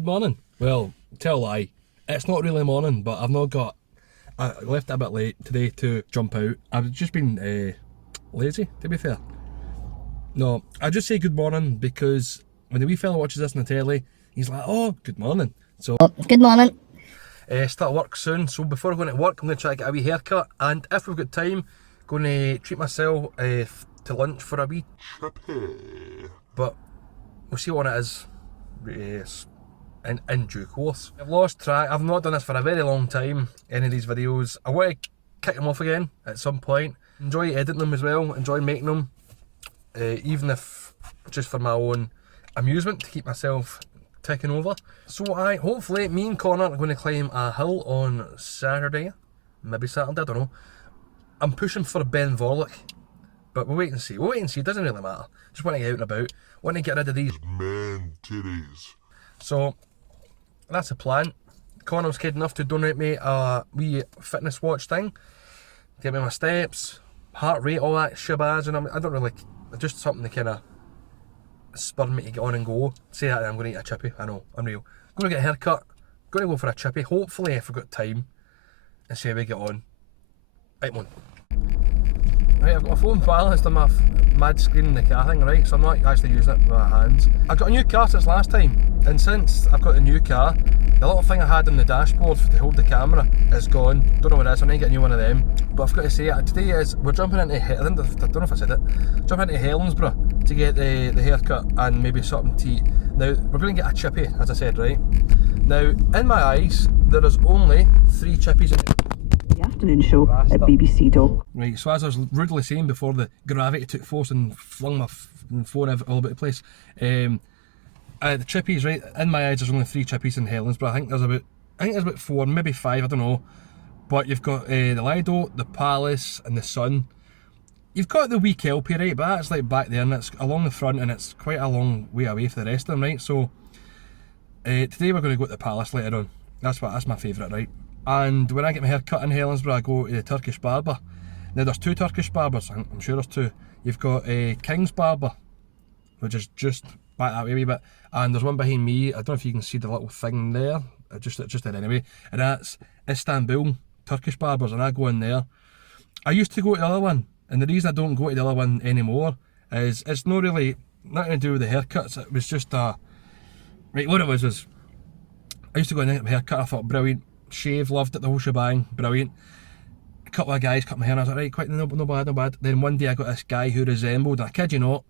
Good morning. Well, tell a lie. It's not really morning, but I've not got... I left it a bit late today to jump out. I've just been lazy, to be fair. No, I just say good morning because when the wee fella watches this on the telly, he's like, oh, good morning. So, good morning. Start work soon, so before going to work, I'm going to try to get a wee haircut, and if we've got time, going to treat myself to lunch for a wee chippy. But we'll see what it is. Yes. In due course. I've lost track. I've not done this for a very long time, any of these videos. I want to kick them off again at some point. Enjoy editing them as well, enjoy making them, even if just for my own amusement, to keep myself ticking over. So hopefully me and Connor are going to climb a hill on Saturday, maybe Saturday, I don't know. I'm pushing for Ben Vorlich, but we'll wait and see. It doesn't really matter. Just want to get out and about, want to get rid of these man titties. So that's the plan. Connor was kind enough to donate me a wee fitness watch thing, get me my steps, heart rate, all that shabazz, and I don't really, just something to kind of spur me to get on and go. Say that I'm going to eat a chippy, I know, unreal. Going to get a haircut, going to go for a chippy, hopefully if I've got time, and see how we get on. Right, one. Right, I've got my phone balanced on my mad screen in the car thing, right, so I'm not actually using it with my hands. I've got a new car since last time, and since I've got the new car, the little thing I had on the dashboard to hold the camera is gone. Don't know what it is, I need to get a new one of them. But I've got to say, today we're jumping into, I don't know if I said it, jumping into Helensburgh to get the haircut and maybe something to eat. Now, we're going to get a chippy, as I said, right? Now, in my eyes, there is only 3 chippies in the afternoon show at BBC Dog. Right, so as I was rudely saying before the gravity took force and flung my phone all over the place, the chippies, right, in my eyes there's only 3 chippies in Helens, but I think there's about 4, maybe 5, I don't know. But you've got the Lido, the Palace and the Sun. You've got the wee Kelpie, right, but that's like back there and it's along the front and it's quite a long way away for the rest of them, right? So today we're going to go to the Palace later on. That's my favourite, right? And when I get my hair cut in Helensburgh, I go to the Turkish barber. Now there's 2 Turkish barbers, I'm sure there's 2. You've got King's Barber, which is just back that way a wee bit, and there's one behind me. I don't know if you can see the little thing there, just there anyway, and that's Istanbul Turkish Barbers, and I go in there. I used to go to the other one, and the reason I don't go to the other one anymore is it's not really nothing to do with the haircuts. It was just right, what it was I used to go in there and get my haircut. I thought brilliant, shave, loved it, the whole shebang, brilliant. A couple of guys cut my hair and I was like, right, quite no bad. Then one day I got this guy who resembled, I kid you not,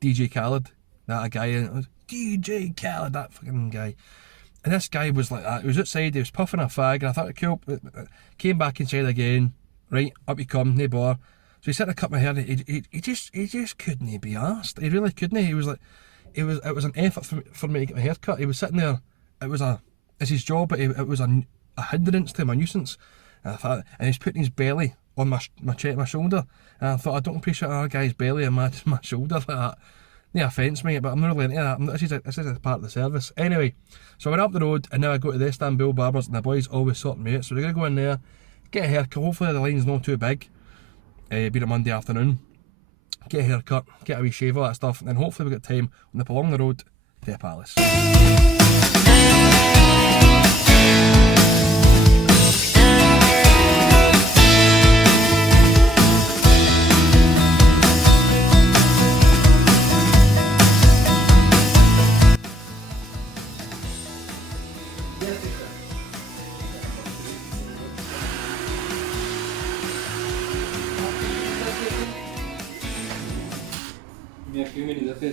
DJ Khaled. That guy, and it was DJ Khaled, that fucking guy. And this guy was like that. He was outside, he was puffing a fag, and I thought, cool. Came back inside again, right, up he come, no bother. So he said to cut my hair, he just couldn't be arsed. He really couldn't. He was like, it was an effort for me to get my hair cut. He was sitting there, it's his job, but it was a hindrance to him, a nuisance. And I thought, and he's putting his belly on my shoulder. And I thought, I don't appreciate another guy's belly on my shoulder like that. No offence, mate, but I'm not really into that. This is a part of the service. Anyway, so I went up the road and now I go to the Istanbul Barbers and the boys always sorting me out. So we're going to go in there, get a haircut. Hopefully the line's not too big, being a Monday afternoon. Get a haircut, get a wee shave, all that stuff. And then hopefully we've got time when they're along the road to the Palace.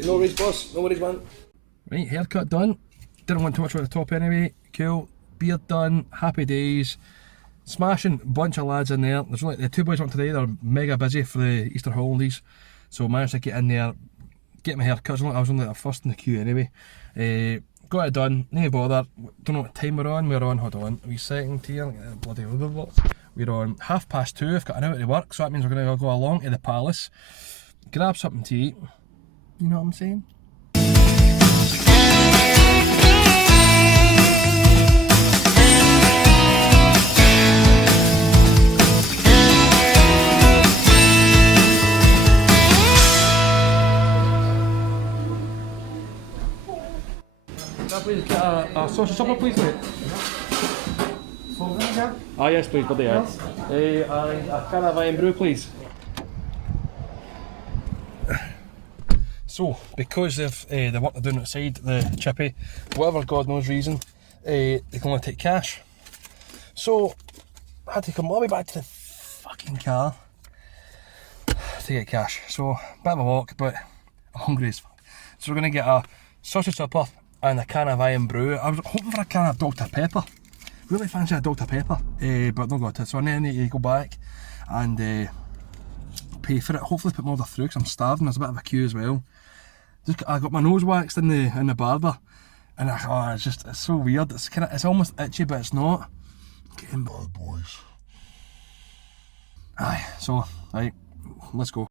No worries, boss. No worries, man. Right, haircut done. Didn't want too much at the top anyway. Cool. Beard done. Happy days. Smashing bunch of lads in there. There's only the 2 boys went today. They're mega busy for the Easter holidays, so managed to get in there, get my haircut. I was only the first in the queue anyway. Got it done. No bother. Don't know what time we're on. Hold on. A wee second here. Bloody. We're on 2:30. I've got an hour to work, so that means we're going to go along to the Palace, grab something to eat. You know what I'm saying? please get a sausage supper, please, mate. Ah, yes, please, buddy. Yes. And a can of iron brew, please. So, because of the work they're doing outside the Chippy, whatever God knows reason, they can only take cash. So, I had to come all the way back to the fucking car to get cash. So, bit of a walk, but I'm hungry as fuck. So we're going to get a sausage supper and a can of iron brew. I was hoping for a can of Dr Pepper. Really fancy a Dr Pepper, but not got it. So I need to go back and pay for it. Hopefully put my order through because I'm starving. There's a bit of a queue as well. I got my nose waxed in the barber, and it's so weird. It's almost itchy, but it's not. Getting bad boys. Aye, so right, let's go.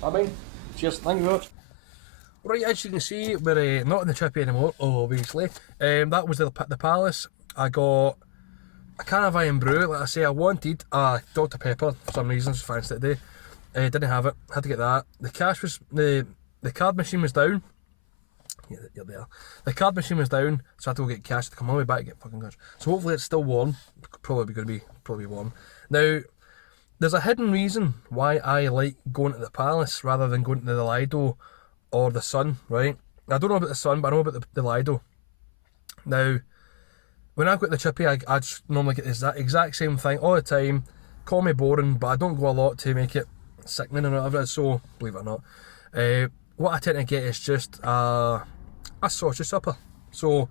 I mean, cheers, thank you very much. Right, as you can see, we're not in the Chippy anymore, obviously. That was the Palace. I got a can of iron brew. Like I say, I wanted a Dr Pepper for some reason, just fancied it today. Didn't have it, had to get that. The cash was, the card machine was down. Yeah, you're there. The card machine was down, so I had to go get cash to come all the way back and get fucking cash. So hopefully it's still warm. Probably warm. Now, there's a hidden reason why I like going to the Palace rather than going to the Lido or the Sun, right? I don't know about the Sun, but I know about the Lido. Now, when I go to the Chippy, I just normally get the exact same thing all the time. Call me boring, but I don't go a lot to make it sickening or whatever it is, so believe it or not. What I tend to get is just a sausage supper. So,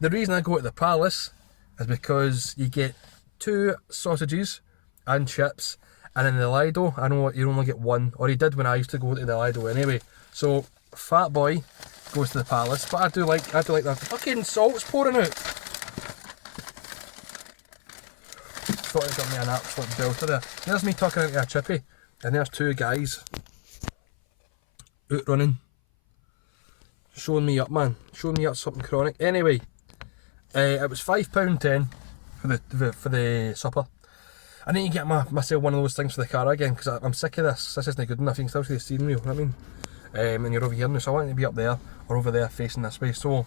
the reason I go to the Palace is because you get 2 sausages and chips, and in the Lido, I know you only get 1, or you did when I used to go to the Lido anyway. So, fat boy goes to the Palace, but I do like that fucking salt's pouring out. Thought it got me an absolute belter there. There's me talking into a Chippy, and there's 2 guys out running, showing me up, man, showing me up something chronic. Anyway, it was £5.10 for the supper. I need to get myself one of those things for the car again, because I'm sick of this. This isn't good enough. You can still see the steering wheel, you know what I mean? And you're over here now, so I want it to be up there or over there facing this way. So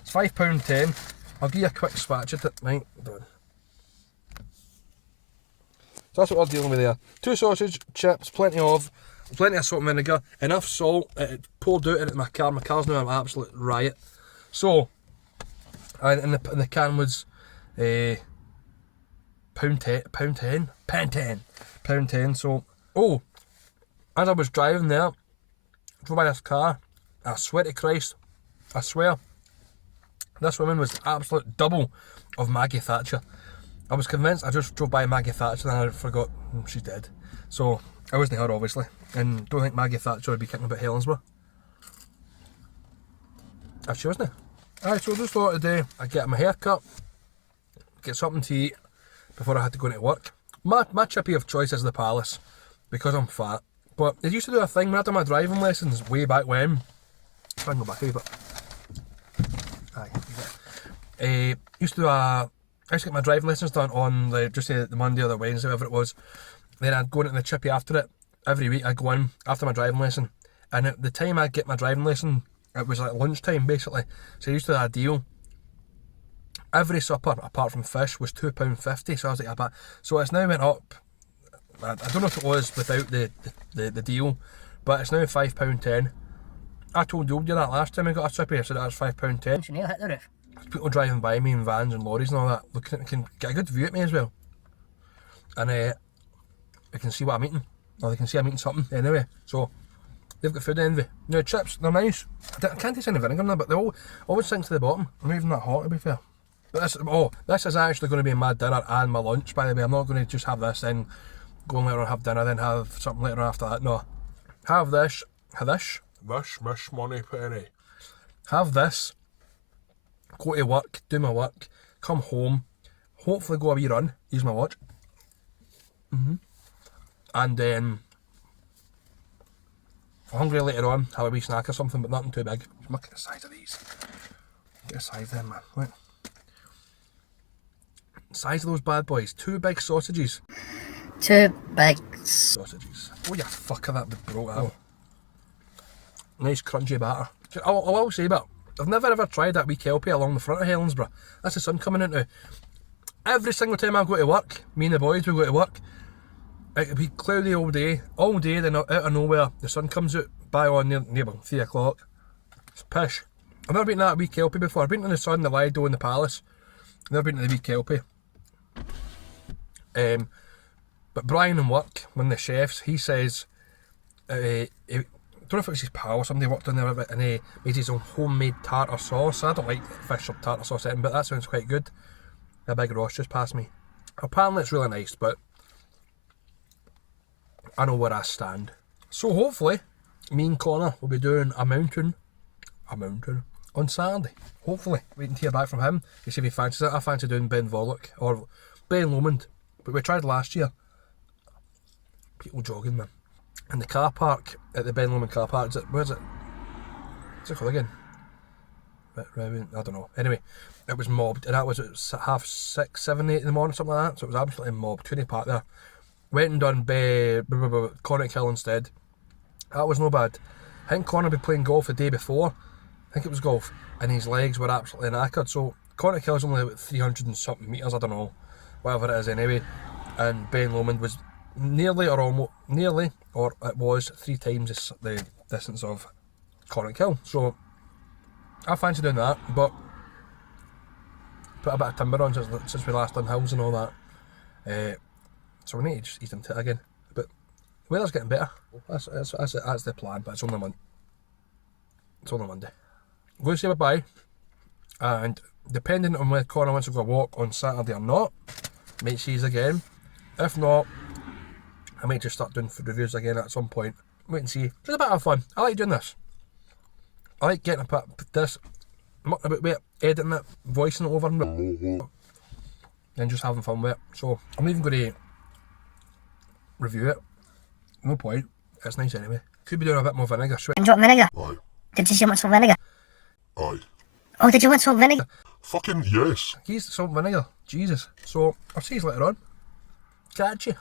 it's £5.10. I'll give you a quick swatch at it. Right, done. So that's what we're dealing with there. 2 sausage, chips, plenty of salt and vinegar, enough salt. It poured out into my car. My car's now an absolute riot. So, and the can was £10. So, as I was driving there, drove by this car, I swear to Christ, I swear, this woman was absolute double of Maggie Thatcher. I was convinced I just drove by Maggie Thatcher and I forgot she's dead. So, I wasn't her obviously, and don't think Maggie Thatcher would be kicking about Helensburgh. If she wasn't. Alright, so just thought today I'd get my hair cut, get something to eat before I had to go into work. My Chippy of choice is the Palace, because I'm fat. But they used to do a thing when I did my driving lessons way back when. Try and go back a wee bit. Aye. I used to get my driving lessons done on the Monday or the Wednesday, whatever it was. Then I'd go into the Chippy after it. Every week I'd go in after my driving lesson. And at the time I'd get my driving lesson, it was like lunchtime basically. So I used to have a deal. Every supper apart from fish was £2.50, so I was like, so it's now went up. I don't know if it was without the deal, but it's now £5.10. I told you that last time I got a Chippy. I said that was £5.10. Chanel hit the roof. People driving by me in vans and lorries and all that, looking, can get a good view at me as well. And they can see what I'm eating, or they can see I'm eating something anyway. So they've got food envy. Now chips, they're nice. I can't taste any vinegar in there, but they always sink to the bottom. I'm not even that hot to be fair. But this is actually going to be my dinner and my lunch, by the way. I'm not going to just have this, then go later on have dinner, then have something later on after that. No. Have this. This, mish, money, penny. Have this. Go to work, do my work, come home, hopefully go a wee run, use my watch. And then, if I'm hungry later on, have a wee snack or something, but nothing too big. Look at the size of these. Get a size then, man. Look. Size of those bad boys. 2 big sausages. 2 big sausages. Oh, you fucker, that would broke out. Nice crunchy batter. I will say, but I've never ever tried that wee kelpie along the front of Helensburgh. That's the sun coming into. Every single time I go to work, me and the boys will go to work, it'll be cloudy all day, then out of nowhere, the sun comes out by on near about 3 o'clock. It's pish. I've never been to that wee kelpie before. I've been to the sun, the Lido and the Palace. I've never been to the wee kelpie. But Brian in work, one of the chefs, he says, I don't know if it was his pal or somebody worked in there and he made his own homemade tartar sauce. I don't like fish or tartar sauce, but that sounds quite good. A big Ross just passed me. Apparently it's really nice, but I know where I stand. So hopefully, me and Connor will be doing a mountain on Saturday. Hopefully, waiting to hear back from him. You see if he fancies it. I fancy doing Ben Vorlock or Ben Lomond, but we tried last year. People jogging, man. And the car park at the Ben Lomond car park, where's it? What's it called again? I don't know. Anyway, it was mobbed, and that was at 6:30, 7, 8 in the morning, something like that. So it was absolutely mobbed. Couldn't park there. Went and done Connacht Hill instead. That was no bad. I think Connor had been playing golf the day before. I think it was golf, and his legs were absolutely knackered. So Connacht Hill is only about 300 and something metres. I don't know, whatever it is anyway. And Ben Lomond was nearly, or it was 3 times the distance of Connacht Hill. So I fancy doing that, but put a bit of timber on since we last done hills and all that. So we need to just eat into it again. But the weather's getting better. That's the plan, but it's only Monday. I'm going to say bye-bye, and depending on whether Connor wants to go walk on Saturday or not, might see you again. If not, I might just start doing food reviews again at some point. Wait and see. Just a bit of fun. I like doing this. I like getting this, mucking about with it, editing it, voicing it over and just having fun with it. So I'm not even going to review it. No point. It's nice anyway. Could be doing a bit more vinegar. Do you want vinegar? Aye. Did you say you want salt vinegar? Aye. Oh, did you want salt vinegar? Fucking yes. He's salt and vinegar. Jesus. So I'll see you later on. Catch you.